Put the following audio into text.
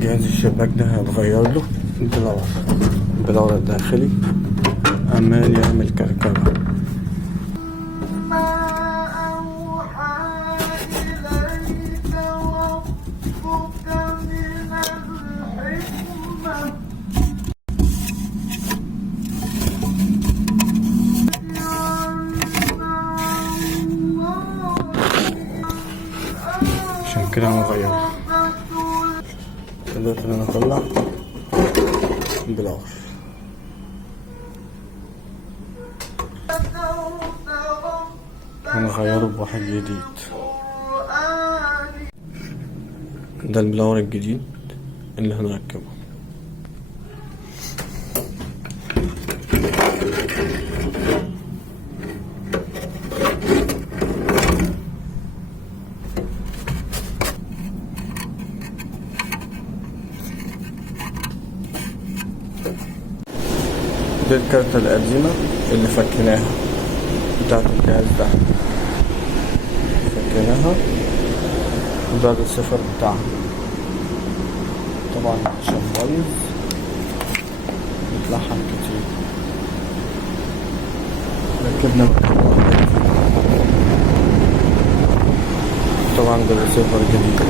جهاز الشباك ده هتغير له البلور الداخلي، عمال يعمل كركبة. عشان كده هنغير. دلوقتي انا اطلع البلور. هنغيره بواحد جديد. ده البلور الجديد اللي هنركبه. دي الكارتة القديمة اللي فكيناها بتاعت الجهاز ده، فكيناها وده الصفر بتاعها. طبعا عشان بايظ بيتلحم كتير. ركبنا مكان واحد. طبعا ده الصفر جديد.